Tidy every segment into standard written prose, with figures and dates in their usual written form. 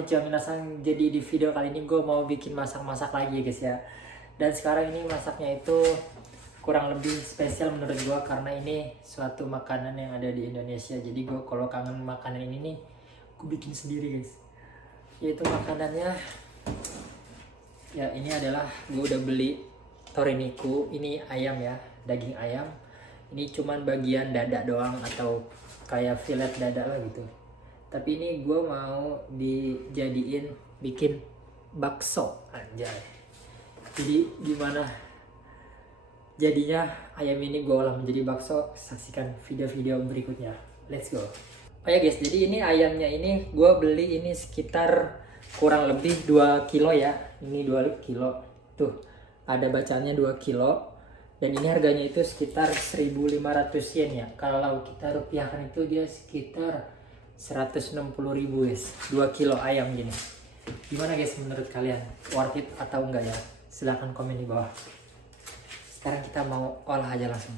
konnichiwa minasan. Jadi di video kali ini gue mau bikin masak-masak lagi guys ya. Dan sekarang ini masaknya itu kurang lebih spesial menurut gue, karena ini suatu makanan yang ada di Indonesia. Jadi gue kalau kangen makanan ini nih, gue bikin sendiri guys. Yaitu makanannya, ya ini adalah gue udah beli toriniku. Ini ayam ya, daging ayam. Ini cuman bagian dada doang atau kayak fillet dada lah gitu. Tapi ini gue mau dijadiin bikin bakso, anjay. Jadi gimana jadinya ayam ini gue olah menjadi bakso? Saksikan video-video berikutnya. Let's go. Oh ya guys, jadi ini ayamnya ini gue beli ini sekitar kurang lebih 2 kilo ya. Ini 2 kilo. Tuh, ada bacanya 2 kilo. Dan ini harganya itu sekitar 1.500 yen ya. Kalau kita rupiahkan itu dia sekitar 160.000 guys. 2 kilo ayam gini. Gimana guys menurut kalian? Worth it atau enggak ya? Silahkan komen di bawah. Sekarang kita mau olah aja langsung.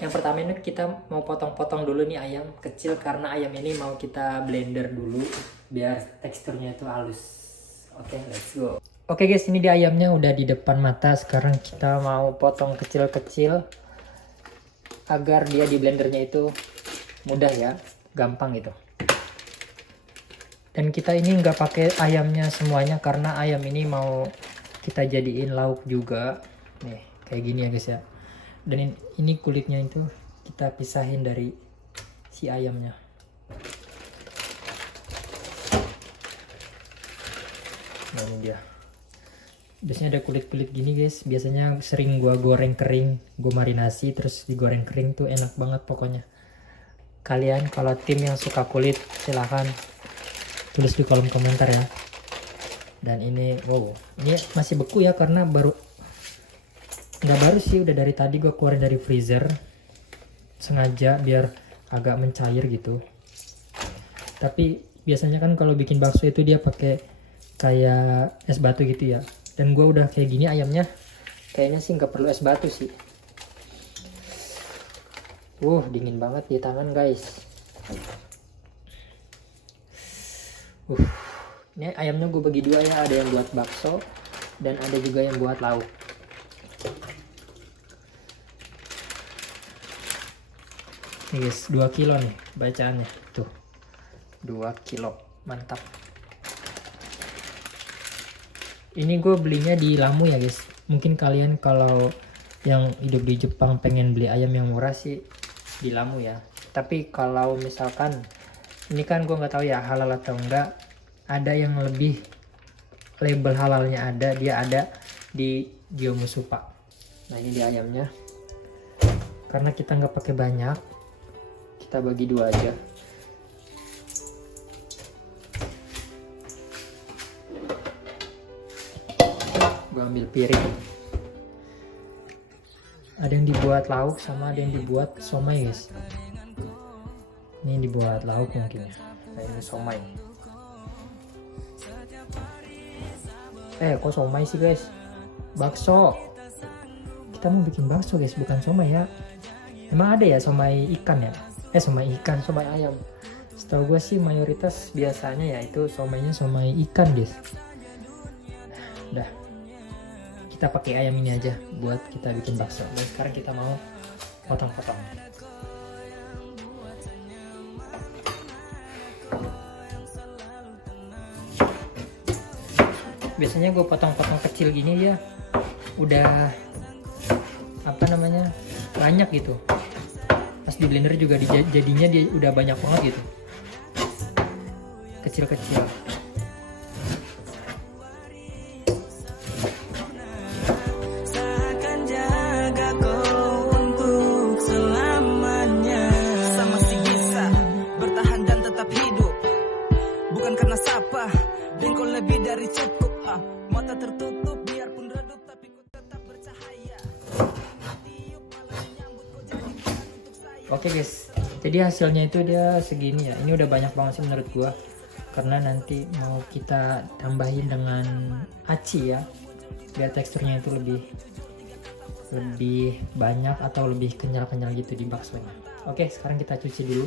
Yang pertama ini kita mau potong-potong dulu nih ayam kecil, karena ayam ini mau kita blender dulu biar teksturnya itu halus. Oke, let's go. Oke guys, ini di ayamnya udah di depan mata. Sekarang kita mau potong kecil-kecil agar dia di blendernya itu mudah ya, gampang gitu. Dan kita ini nggak pakai ayamnya semuanya, karena ayam ini mau kita jadiin lauk juga. Nih, kayak gini ya guys ya. Dan ini kulitnya itu kita pisahin dari si ayamnya. Nah, ini dia. Biasanya ada kulit-kulit gini guys. Biasanya sering gua goreng kering, gua marinasi terus digoreng kering tuh enak banget pokoknya. Kalian kalau tim yang suka kulit silahkan tulis di kolom komentar ya. Dan ini, wow, ini masih beku ya, karena nggak baru sih, udah dari tadi gue keluarin dari freezer sengaja biar agak mencair gitu. Tapi biasanya kan kalau bikin bakso itu dia pakai kayak es batu gitu ya. Dan gue udah kayak gini ayamnya, kayaknya sih nggak perlu es batu sih. Dingin banget di tangan guys. Ini ayamnya gue bagi dua ya, ada yang buat bakso dan ada juga yang buat lauk. Nih guys, 2 kilo nih bacaannya. Tuh, 2 kilo, mantap. Ini gue belinya di Lamu ya guys. Mungkin kalian kalau yang hidup di Jepang pengen beli ayam yang murah sih di Lamu ya. Tapi kalau misalkan ini kan gue nggak tahu ya halal atau enggak, ada yang lebih label halalnya ada, dia ada di Gyomusupa. Nah ini dia ayamnya. Karena kita nggak pakai banyak, kita bagi dua aja. Gue ambil piring. Ada yang dibuat lauk sama ada yang dibuat somai guys. Ini dibuat lauk mungkin ya. Nah ini somai. Kok somai sih guys? Bakso. Kita mau bikin bakso guys, bukan somai ya. Emang ada ya somai ikan ya? Somai ikan, somai ayam. Setahu gue sih mayoritas biasanya ya itu somainya somai ikan guys. Udah. Kita pakai ayam ini aja buat kita bikin bakso. Dan sekarang kita mau potong-potong. Biasanya gue potong-potong kecil gini ya, udah apa namanya, banyak gitu. Pas di blender juga jadinya dia udah banyak banget gitu, kecil-kecil. Oke guys, jadi hasilnya itu dia segini ya. Ini udah banyak banget sih menurut gua, karena nanti mau kita tambahin dengan aci ya, biar teksturnya itu lebih banyak atau lebih kenyal-kenyal gitu di baksonya. Oke, sekarang kita cuci dulu.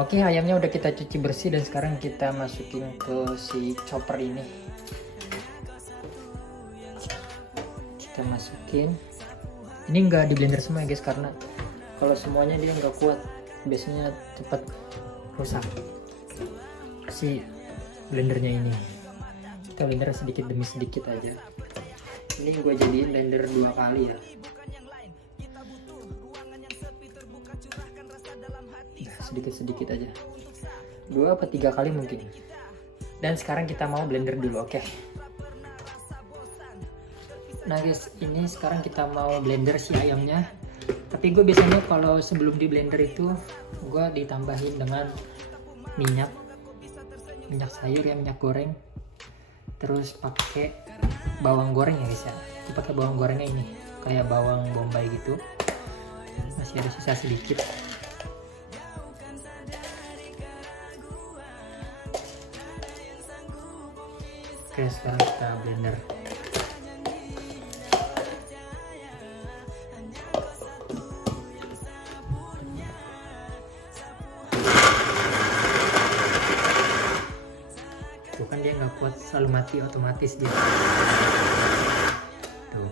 Oke, ayamnya udah kita cuci bersih dan sekarang kita masukin ke si chopper ini. Kita masukin. Ini nggak di blender semua ya guys, karena kalau semuanya dia nggak kuat, biasanya cepat rusak si blendernya ini. Kita blender sedikit demi sedikit aja. Ini gue jadiin blender 2 kali ya. Sedikit-sedikit aja, 2 atau 3 kali mungkin. Dan sekarang kita mau blender dulu, oke? Nah guys, ini sekarang kita mau blender si ayamnya. Tapi gue biasanya kalau sebelum di blender itu gue ditambahin dengan minyak sayur ya, minyak goreng. Terus pakai bawang goreng ya guys ya. Itu pakai bawang gorengnya ini kayak bawang bombay gitu. Masih ada sisa sedikit. Oke, sekarang kita blender. Tuh kan dia nggak kuat, selalu mati otomatis dia. Tuh.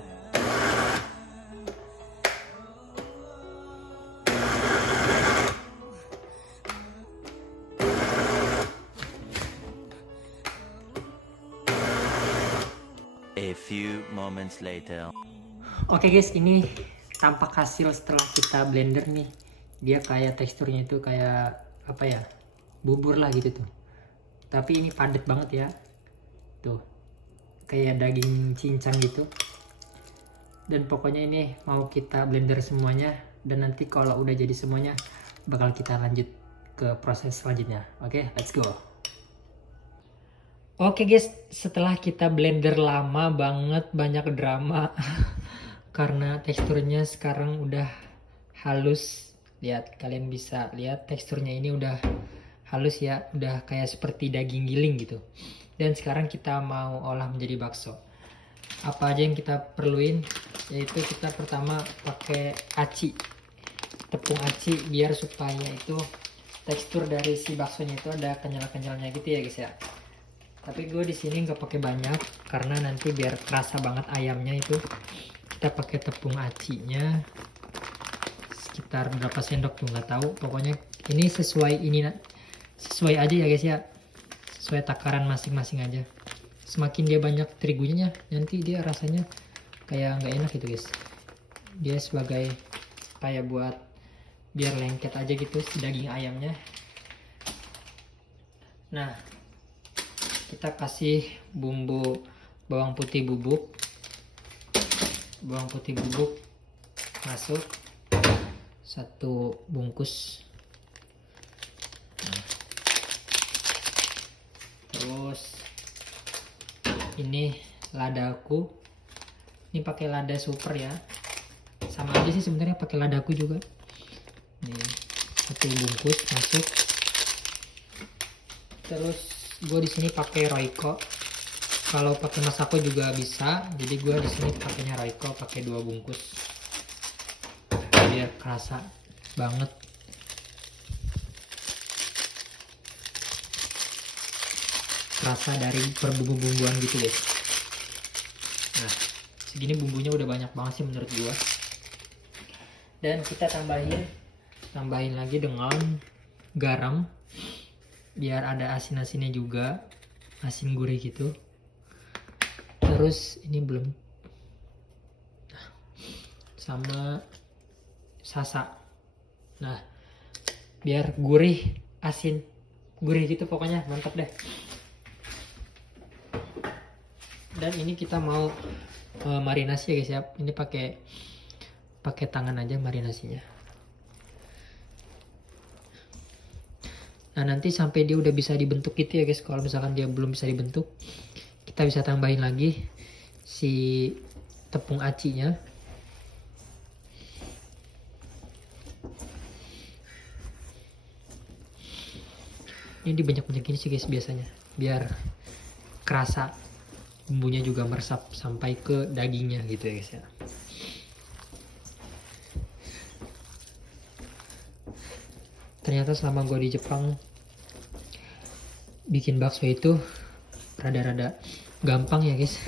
A few moments later. Oke guys, ini tampak hasil setelah kita blender nih. Dia kayak teksturnya itu kayak apa ya, bubur lah gitu tuh. Tapi ini padat banget ya. Tuh, kayak daging cincang gitu. Dan pokoknya ini mau kita blender semuanya. Dan nanti kalau udah jadi semuanya, bakal kita lanjut ke proses selanjutnya. Oke, let's go. Oke guys, setelah kita blender lama banget, banyak drama karena teksturnya sekarang udah halus. Lihat, kalian bisa lihat teksturnya ini udah halus ya, udah kayak seperti daging giling gitu. Dan sekarang kita mau olah menjadi bakso. Apa aja yang kita perluin? Yaitu kita pertama pakai aci, tepung aci, biar supaya itu tekstur dari si baksonya itu ada kenyal-kenyalnya gitu ya guys ya. Tapi gue di sini nggak pakai banyak karena nanti biar kerasa banget ayamnya itu. Kita pakai tepung acinya sekitar berapa sendok tuh nggak tahu. Pokoknya ini sesuai aja ya guys ya, sesuai takaran masing-masing aja. Semakin dia banyak terigunya, nanti dia rasanya kayak nggak enak gitu guys. Dia sebagai kayak buat biar lengket aja gitu si daging ayamnya. Nah, kita kasih bumbu bawang putih bubuk masuk 1 bungkus. Terus ini ladaku, ini pakai lada super ya, sama aja sih sebenarnya pakai ladaku juga. Nih 1 bungkus masuk. Terus gue di sini pakai Royco. Kalau pakai Masako juga bisa. Jadi gue di sini pakainya Royco, pakai 2 bungkus. Biar kerasa banget. Kerasa dari perbumbu-bumbuan gitu guys. Nah, segini bumbunya udah banyak banget sih menurut gue. Dan kita tambahin lagi dengan garam. Biar ada asin-asinnya juga, asin gurih gitu. Terus ini belum, sama sasa. Nah, biar gurih, asin, gurih gitu pokoknya mantap deh. Dan ini kita mau marinasi ya guys ya. Ini pakai tangan aja marinasinya. Nah, nanti sampai dia udah bisa dibentuk gitu ya guys. Kalau misalkan dia belum bisa dibentuk, kita bisa tambahin lagi si tepung acinya. Ini dibanyak-banyakin sih guys biasanya, biar kerasa bumbunya juga meresap sampai ke dagingnya gitu ya guys ya. ternyata selama gue di Jepang bikin bakso itu rada-rada gampang ya guys.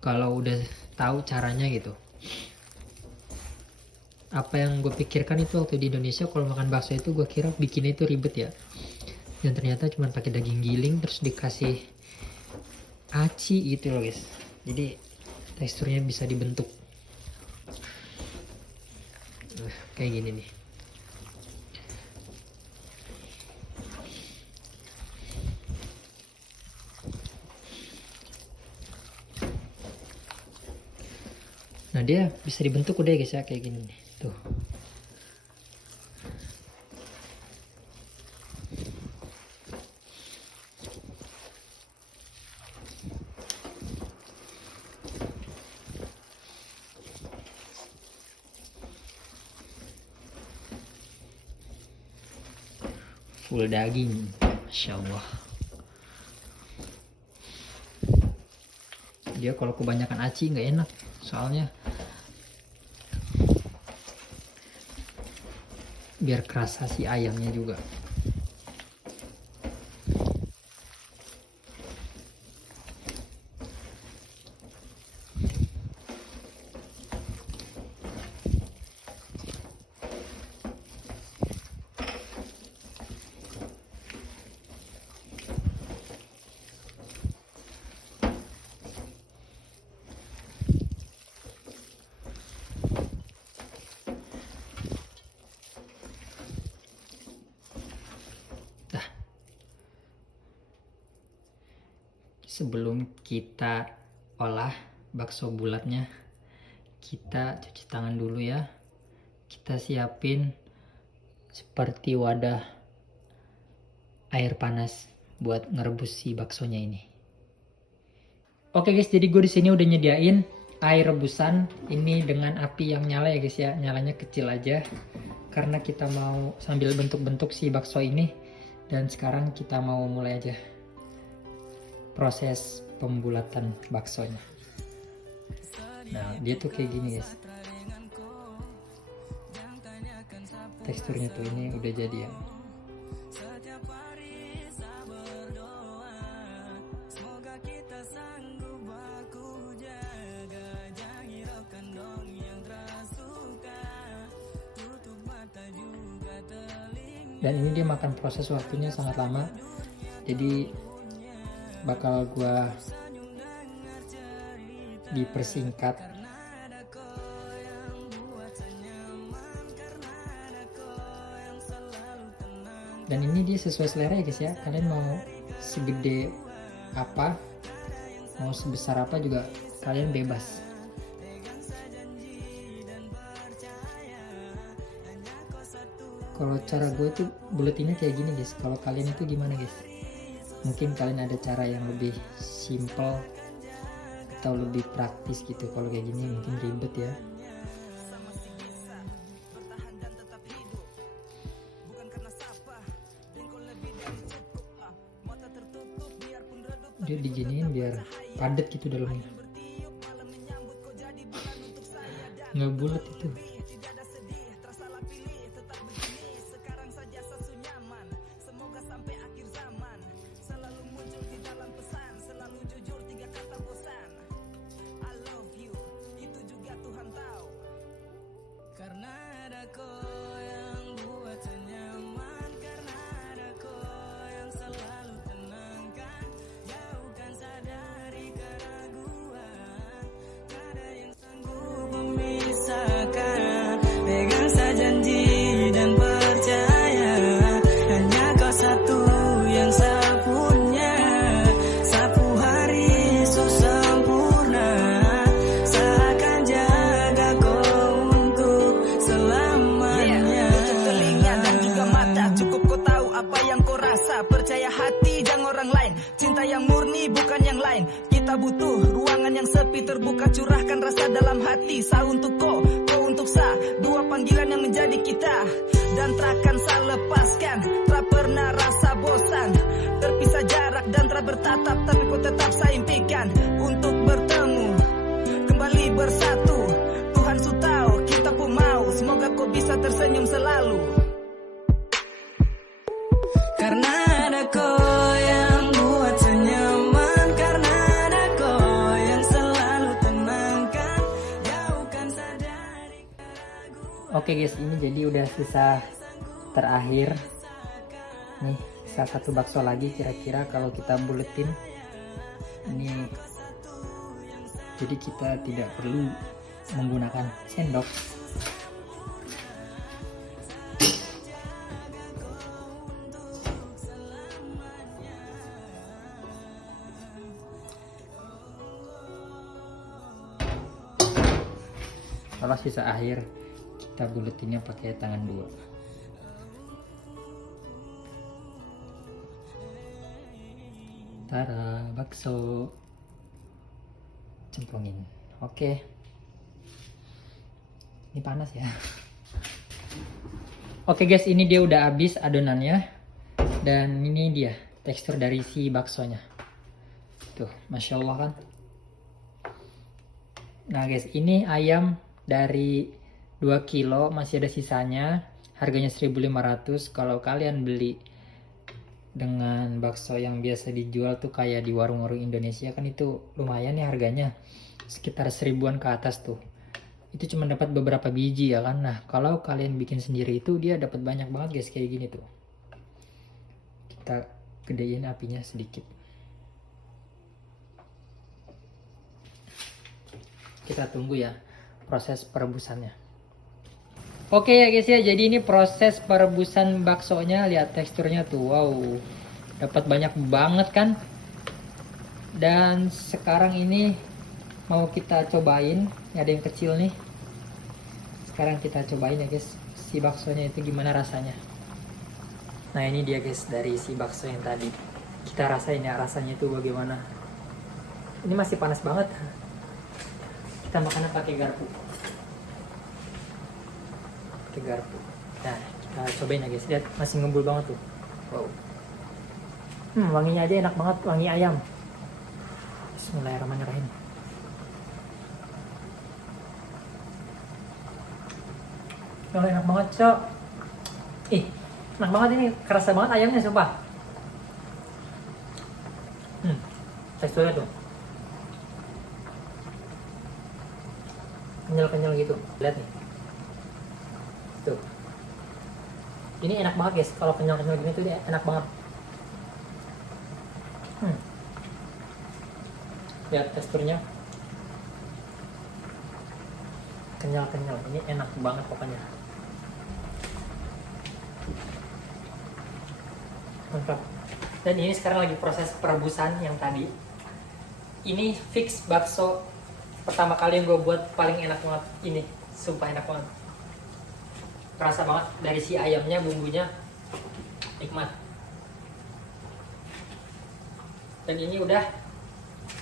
Kalau udah tahu caranya gitu. Apa yang gue pikirkan itu waktu di Indonesia kalau makan bakso itu gue kira bikinnya itu ribet ya. Dan ternyata cuma pakai daging giling terus dikasih aci gitu loh guys. Jadi teksturnya bisa dibentuk. Kayak gini nih. Nah dia bisa dibentuk udah ya guys ya, kayak gini nih. Tuh. Full daging, Masya Allah. Dia kalau kebanyakan aci nggak enak, soalnya biar kerasa si ayamnya juga. Sebelum kita olah bakso bulatnya, kita cuci tangan dulu ya. Kita siapin seperti wadah air panas buat ngerebus si baksonya ini. Oke guys, jadi gue di sini udah nyediain air rebusan ini dengan api yang nyala ya guys ya. Nyalanya kecil aja karena kita mau sambil bentuk-bentuk si bakso ini. Dan sekarang kita mau mulai aja proses pembulatan baksonya. Nah dia tuh kayak gini guys, teksturnya tuh ini udah jadi ya. Dan ini dia makan proses waktunya sangat lama, jadi bakal gua dipersingkat. Dan ini dia sesuai selera ya guys ya. Kalian mau segede apa, mau sebesar apa juga kalian bebas. Kalau cara gue tuh buletinnya kayak gini guys. Kalau kalian itu gimana guys? Mungkin kalian ada cara yang lebih simple atau lebih praktis gitu. Kalau kayak gini mungkin ribet ya. Dia diginiin biar padat gitu dalamnya, nggak bulat itu. Percaya hati dan orang lain, cinta yang murni bukan yang lain. Kita butuh ruangan yang sepi, terbuka, curahkan rasa dalam hati. Sa untuk kau untuk sa, dua panggilan yang menjadi kita. Dan takkan sa lepaskan, tak pernah rasa bosan. Terpisah jarak dan tak bertatap, tapi ku tetap sa impikan untuk bertemu, kembali bersatu. Tuhan su tahu, kita pun mau, semoga kau bisa tersenyum selalu. Oke guys, ini jadi udah sisa terakhir. Nih, sisa satu bakso lagi kira-kira kalau kita buletin. Ini jadi kita tidak perlu menggunakan sendok. Kalau sisa akhir kita buletinnya pakai tangan dua. Tara, bakso cemplungin. Oke, ini panas ya. Oke guys, ini dia udah habis adonannya, dan ini dia tekstur dari si baksonya. Tuh, masya Allah kan. Nah guys, ini ayam dari 2 kilo masih ada sisanya, harganya 1.500. Kalau kalian beli dengan bakso yang biasa dijual tuh kayak di warung-warung Indonesia kan itu lumayan ya harganya, sekitar 1.000-an ke atas tuh. Itu cuma dapat beberapa biji ya kan. Nah kalau kalian bikin sendiri itu dia dapat banyak banget guys, kayak gini tuh. Kita gedein apinya sedikit. Kita tunggu ya proses perebusannya. Oke ya guys ya, jadi ini proses perebusan baksonya. Lihat teksturnya tuh, wow, dapat banyak banget kan. Dan sekarang ini mau kita cobain, ada yang kecil nih. Sekarang kita cobain ya guys, si baksonya itu gimana rasanya. Nah ini dia guys dari si bakso yang tadi. Kita rasain ya rasanya itu bagaimana. Ini masih panas banget. Kita makannya pakai garpu. Garpu. Nah, kita cobain ya guys. Lihat masih ngebul banget tuh. Wow. Wanginya aja enak banget, wangi ayam. Bismillahirrahmanirrahim. Oh, enak banget, Cok. Enak banget ini, kerasa banget ayamnya sumpah. Teksturnya tuh kenyal-kenyal gitu. Lihat nih. Tuh. Ini enak banget guys, kalau kenyal-kenyal gini tuh dia enak banget. Lihat teksturnya kenyal-kenyal, ini enak banget pokoknya. Mantap. Dan ini sekarang lagi proses perebusan yang tadi. Ini fix bakso pertama kali yang gue buat, paling enak banget ini, sumpah enak banget. Kerasa banget dari si ayamnya, bumbunya nikmat. Dan ini udah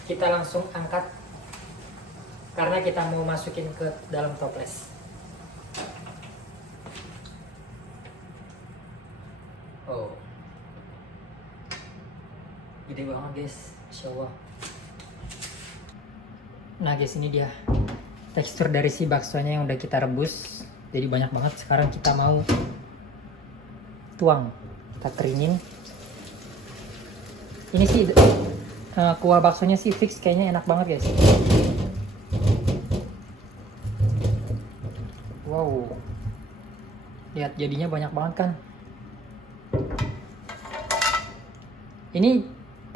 kita langsung angkat karena kita mau masukin ke dalam toples. Oh, gede banget guys, Insya Allah. Nah guys, ini dia tekstur dari si baksonya yang udah kita rebus. Jadi banyak banget. Sekarang kita mau tuang, kita keringin. Ini sih kuah baksonya sih fix kayaknya enak banget guys. Wow, lihat jadinya banyak banget kan. Ini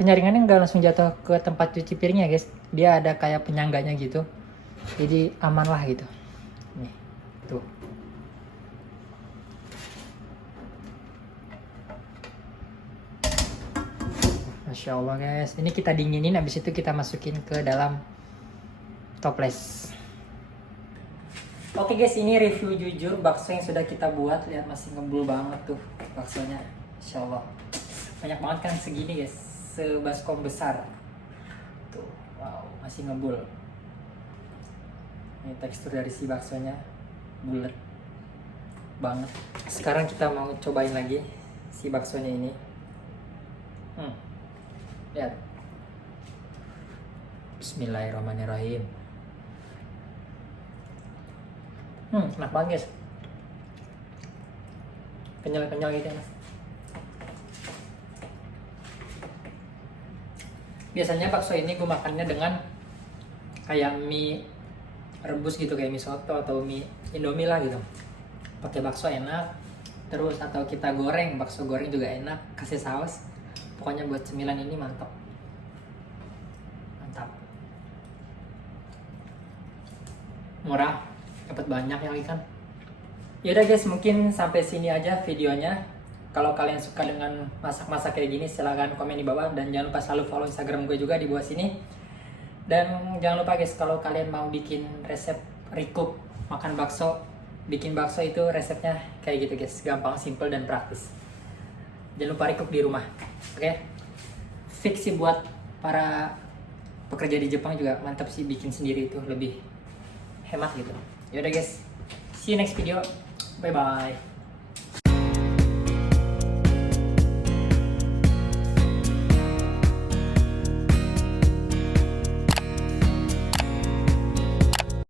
penyaringannya nggak langsung jatuh ke tempat cuci piringnya guys, dia ada kayak penyangganya gitu, jadi aman lah gitu. Nih tuh. Masya Allah guys, ini kita dinginin, habis itu kita masukin ke dalam toples. Oke guys, ini review jujur bakso yang sudah kita buat. Lihat masih ngebul banget tuh baksonya, Insya Allah. Banyak banget kan segini guys, sebaskom besar. Tuh, wow, masih ngebul. Ini tekstur dari si baksonya, bulat banget. Sekarang kita mau cobain lagi si baksonya ini. Lihat. Bismillahirrahmanirrahim. Enak banget guys. Kenyal-kenyal gitu ya. Biasanya bakso ini gue makannya dengan kayak mie rebus gitu, kayak mie soto atau mie Indomie lah gitu. pakai bakso enak, terus atau kita goreng, bakso goreng juga enak, kasih saus. Pokoknya buat cemilan ini mantap. Murah, dapat banyak yang ikan. Yaudah guys, mungkin sampai sini aja videonya. Kalau kalian suka dengan masak-masak kayak gini, silahkan komen di bawah. Dan jangan lupa selalu follow Instagram gue juga di bawah sini. Dan jangan lupa guys, kalau kalian mau bikin resep recook makan bakso, bikin bakso itu resepnya kayak gitu guys. Gampang, simple, dan praktis. Jangan lupa recook di rumah. Oke? Fix sih buat para pekerja di Jepang juga mantap sih, bikin sendiri itu lebih hemat gitu. Yaudah guys, see you next video. Bye bye.